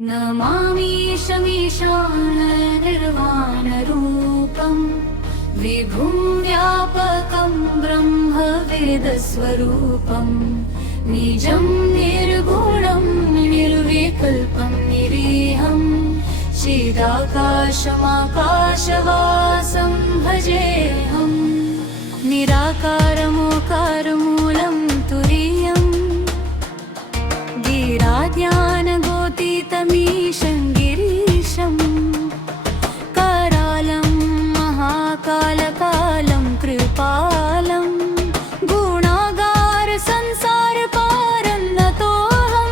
नमामीशमीशाननिर्वाणरूपं विभुं व्यापकं ब्रह्मवेदस्वरूपं निजं निर्गुणं निर्विकल्पं निरीहं चिदाकाशमाकाशवासं भजेऽहं निराकारमोकारमूलं तुरीयं गिराज्ञानगोतीतमीशं गिरीशं करालं महाकालकालं कृपालं गुणागार संसारपारं नतोऽहं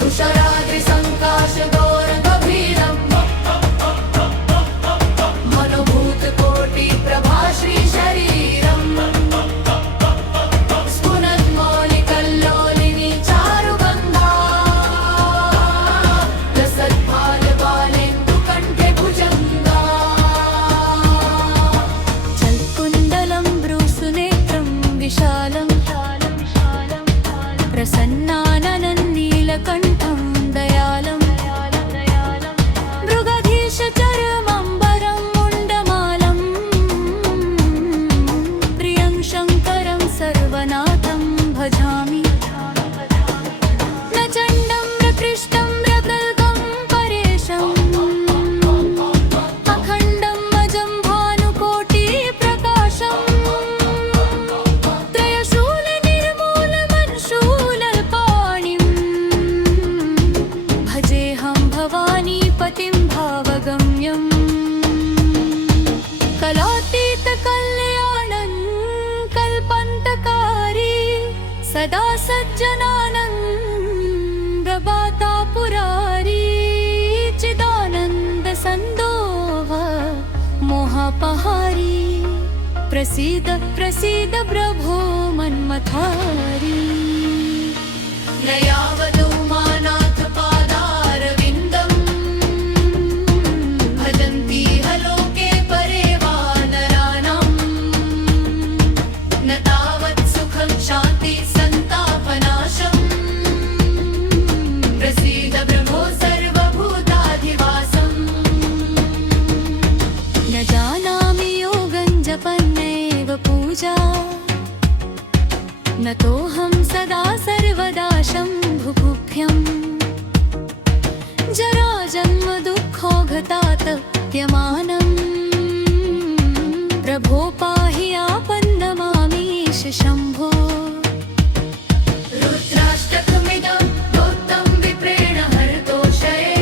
तुषाराद्रिसङ्काशगौरगभीरं मनोभूतकोटिप्रभा श्रीशरीरं स्फुनन्मौलिकल्लोलिनी चारुगङ्गा लसद्भालबालेन्दुकण्ठे भुजङ्गा चल्कुण्डलं भ्रूसुनेत्रं विशालं प्रसन्नाननं नीलकण्ठं दयालं मृगधीशचरमम्बरं मुण्डमालं प्रियं शङ्करं सर्वनाथं भजामि न चण्डं न कृष्णं मृगल्कं परेशम् अखण्डं अजं भानुकोटिप्रकाशम् त्रयशूलनिर्मूलमंशूलपाणिं भजेऽहं भवानीपतिं भावगम्यं कलातीतकल्याणं कल्पन्तकारी सदा सज्जनानं प्रभातापुरारी चिदानन्दसन्दोह मोहपहारी प्रसीद प्रसीद प्रभो मन्मथारी न यावदो मानाथपादारविन्दं भजन्ति लोके परे वानराणां न तावत् सुखं शान्ति सन्तापनाशम् प्रसीद प्रभो सर्वभूताधिवासम् न जानामि योगं जपन्नैव पूजा न तोऽहं सदा सर्वदा शम्भुभुभ्यं जराजन्मदुःखोघतातप्यमानं प्रभो पाहि आपन्नमामीश शम्भो रुद्राष्टकमिदं प्रोक्तं विप्रेण हरतोषये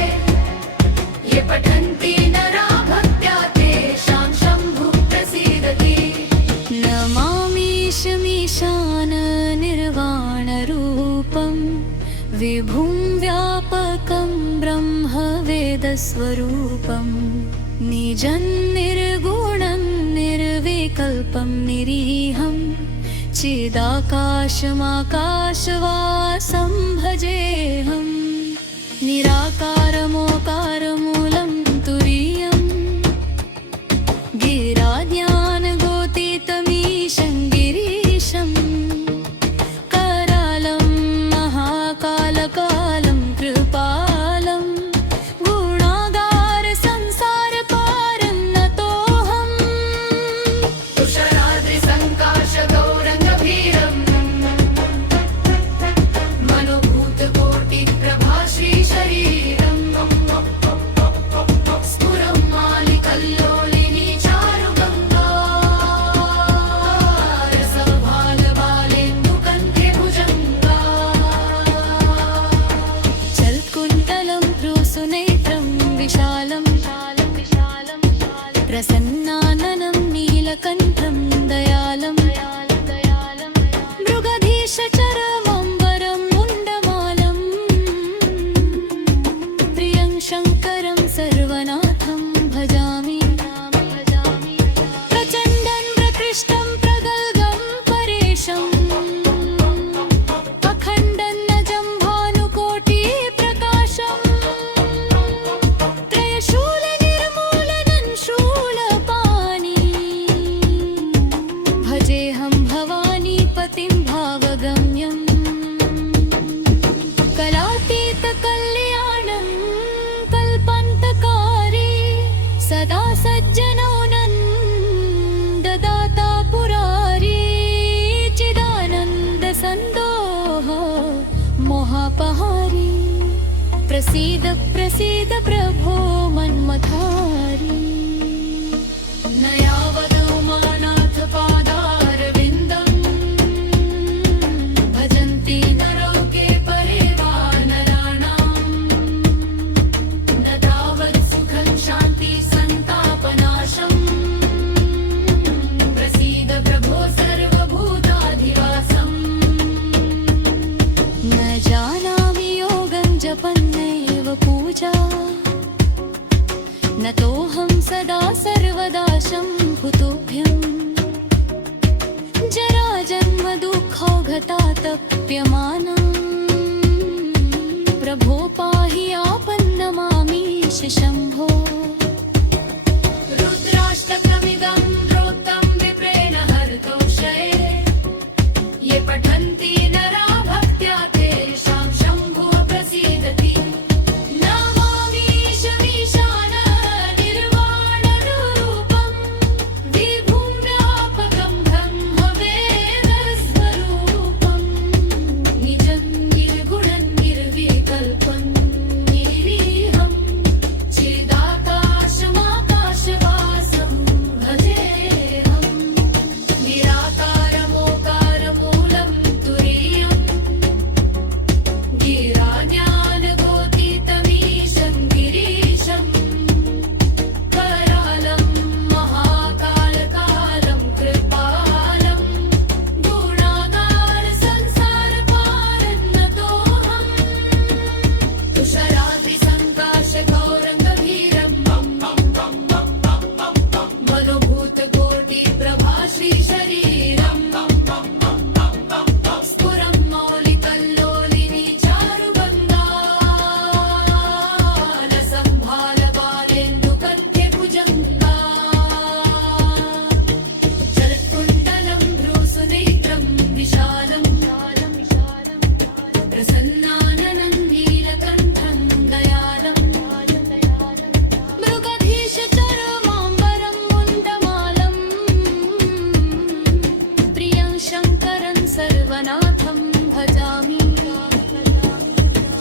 ये पठन्ति नरा भक्त्या तेषां शम्भुः प्रसीदति नमामीशमीशाननिर्वाणरूपं विभुं व्यापकं ब्रह्मवेदस्वरूपं निजं निर्गुणं निर्विकल्पं निरीहं चिदाकाशमाकाशवासं भजेऽहं निराकारमोकारमूलं तुरीयं गिराज्ञानगोतीतमीशं गिरीशं करालं महाकालकालं कृपालं गुणागार संसारपारं नतोऽहं तुषाराद्रिसङ्काशगौरगभीरं मनोभूतकोटि प्रसीद प्रसीद प्रभो मन्मथारी न यावद् उमानाथ पादारविन्दम् भजन्ति नरोके परे वा नराणाम् न तावत् सुखं शान्ति सन्तापनाशम् प्रसीद प्रभो सर्वभूताधिवासम् न जानामि योगं जपन्नैव पूजा न तोऽहं सदा सर्वदा शम्भुतुभ्यं जराजन्म दुःखौघतातप्यमानम् प्रभो पाहि आपन्नमामीश शम्भो रुद्राष्टकमिदं प्रोक्तं विप्रेण हरतोषये ये पठन्ति नरा भक्त्या तेषां शम्भुः प्रसीदति नमामीशमीशान निर्वाणरूपं विभुव्यापकं ब्रह्मवेदस्वरूपं निजं निर्गुणं निर्विकल्पं निरीहं चिदाकाशमाकाशवासं भजेऽहं निराकारमोकारमूलं तुरीयं गिराज्ञानगोतीतमीशं गिरीशं करालं महाकालकालं कृपालं गुणागार संसारपारन्नतोऽहं तुषाराद्रिसङ्काशगौरङ्गभीरं मनोभूतकोटिप्रभा श्रीशरीरं स्फुरं मौलिकल्लोलिनी चारुगङ्गालसम्भालबालेन्दुकण्ठे भुजङ्गा जलत्कुण्डलं भ्रूसुनेत्रं विशालं प्रसन्नाननं नीलकण्ठं दयालं मृगधीशचरमाम्बरं मुण्डमालं प्रियं शङ्करं सर्वनाथं भजामि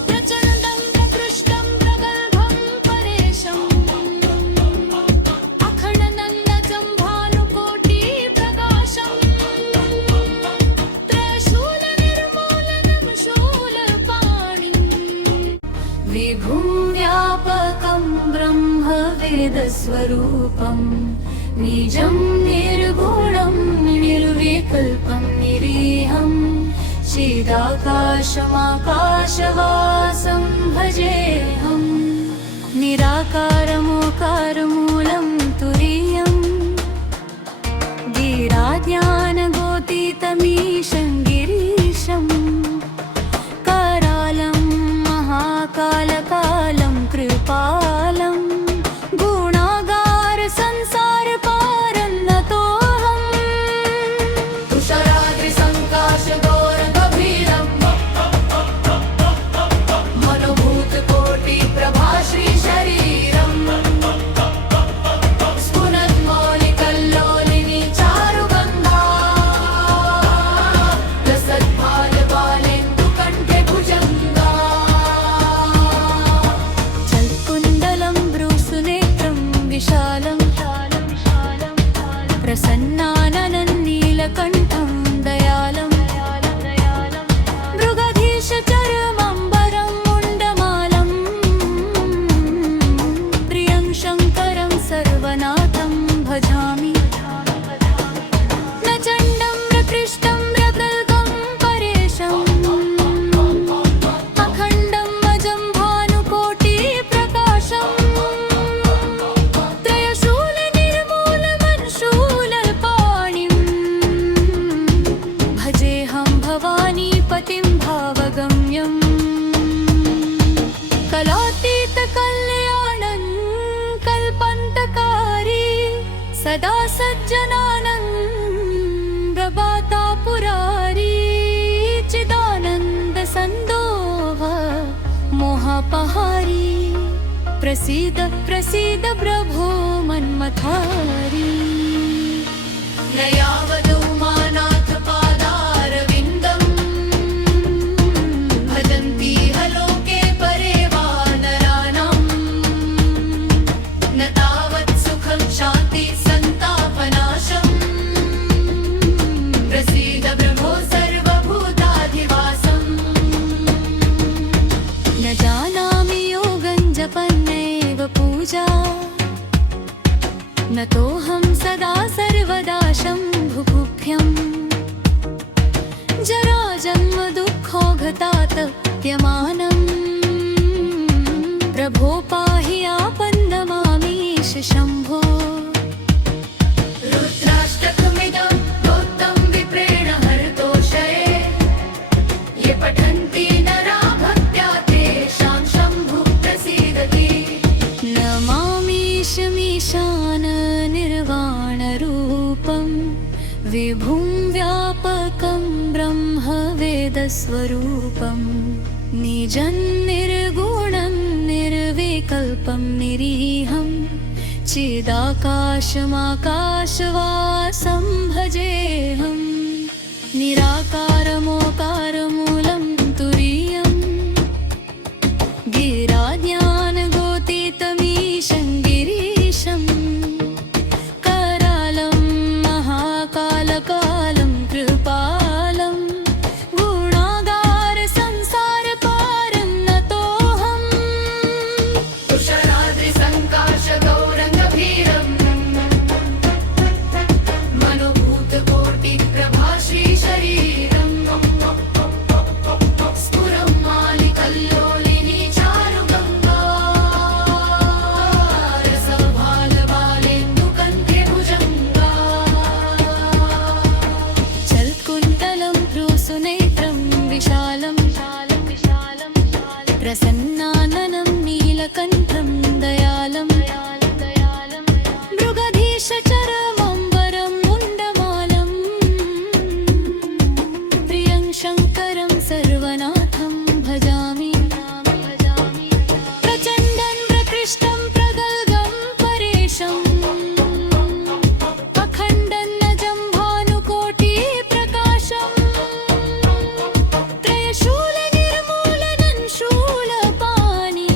प्रचण्डं प्रकृष्टं प्रगल्भं परेशम् अखण्डनन्दजं भानुकोटिप्रकाशम् त्रयशूलनिर्मूलनं शूलपाणिम् विभुं व्यापकं ब्रह्मवेदस्वरूपं निजं निर्गुणं निर्विकल्पं निरीहं चिदाकाशमाकाशवासं भजेऽहं निराकारमोकारमूलं तुरीयं गिराज्ञानगोतीतमीशं गिरीशं करालं महाकालकालं कृपालं गुणागार संसारपारन्नतोऽहं तुषाराद्रिसङ्काशगौरङ्गभीरं मनोभूतकोटिप्रभा श्रीशरीरं स्फुरन्मौलिकल्लोलिनी चारुगङ्गा लसद्भालबालेन्दुकण्ठे भुजङ्गा जलत्कुण्डलं भ्रूसुनेत्रं विशालं प्रसन्नाननं नीलकण्ठं दयालं मृगधीशचरमम्बरं मुण्डमालं प्रियं शङ्करं सर्वनाथं भजामि न चण्डं प्रकृष्टं प्रगल्भं परेशम् अखण्डं अजं भानुकोटिप्रकाशम् त्रयशूलनिर्मूलमनशूलपाणिम् भजेऽहं भवानीपतिं भावगम्यम् कलातीतकल्याणं कल्पन्तकारी सदा सज्जनानं प्रभातापुरारी चिदानन्दसन्दोह मोहापहारी प्रसीद प्रसीद प्रभो मन्मथारी न यावद् उमानाथ पादारविन्दम् भजन्ति ह लोके परे वा न जानामि योगं जपन्नैव पूजा न तोऽहं सदा सर्वदा शम्भुभुभ्यम् जराजन्म दुःखोघतातप्यमानम् प्रभो पाहि आपन्नमामीश शम्भो रुद्राष्टकमिदं प्रोक्तं विप्रेण हरतोषये ये पठन्ति नरा भक्त्या तेषां शम्भुः प्रसीदति नमामीशमीशान निर्वाणरूपं विभुं व्यापकं ब्रह्म वेदस्वरूपं निजं निर्गुणं निर्विकल्पं निरीहं चिदाकाशमाकाशवासं भजेऽहं निराकारमोकारमूलं तुरीयं गिराज्ञानगोतीतमीशं गिरीशं करालं महाकालकालं कृपालं गुणागार संसारपारं नतोऽहम् तुषाराद्रिसङ्काशगौरङ्गभीरं मनोभूतकोटिप्रभा श्रीशरीरं स्फुरं मालिकल्लोलिनी चारुगङ्गा रसभालबालेन्दुकन्ठे भुजङ्गा चल्कुन्तलं भ्रूसुनेत्रं विशालं प्रसन्नाननं नीलकण्ठं दयालं मृगधीशचरमम्बरं मुण्डमालं प्रियं शङ्करं सर्वनाथं भजामि प्रचण्डं प्रकृष्टं प्रगल्भं परेशम् अखण्डन्नजं भानुकोटिप्रकाशम् त्रयशूलनिर्मूलनं शूलपाणि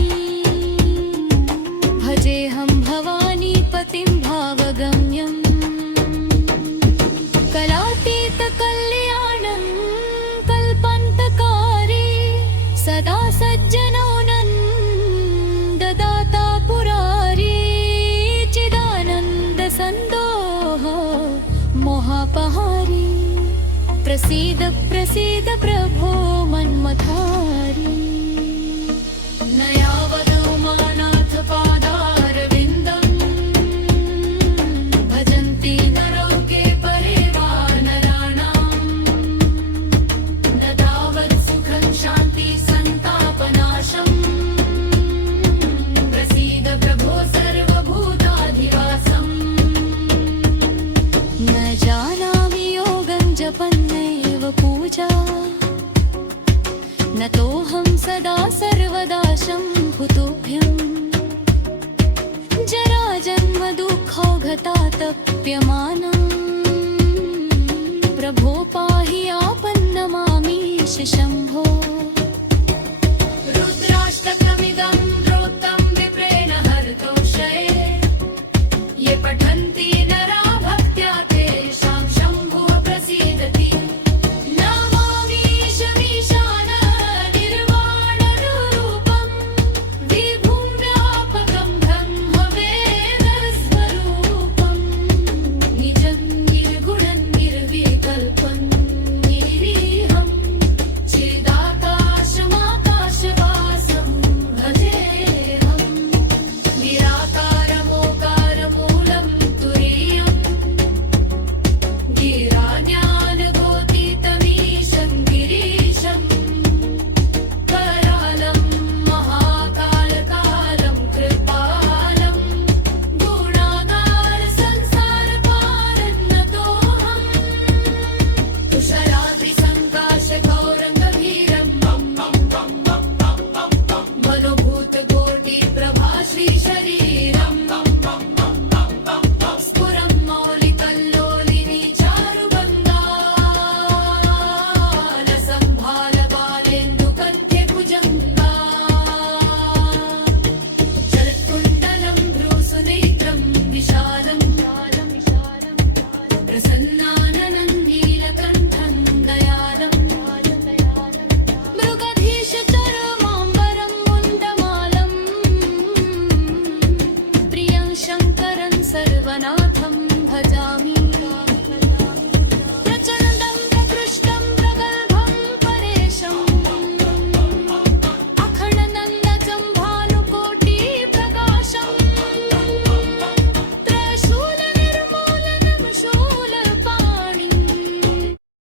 भजेऽहं भवानीपतिं भावगम्यं कलातीतकल्याणं कल्पन्तकारी सदा सज्जनौनं ददाता पुरारी चिदानन्दसन्दोह मोहापहारी प्रसीद प्रसीद प्रभो मन्मथारी न यावदो मानाथ पादारविन्दं भजन्ति नरौके परे वा नराणां न तावत् सुखं शान्ति सन्तापनाशम् प्रसीद प्रभो सर्वभूताधिवासम् न जानामि योगं जपन्नैव पूजा न तोऽहं सदा सर्वदा शम्भुतुभ्यं जराजन्म दुःखोघतातप्यमानम्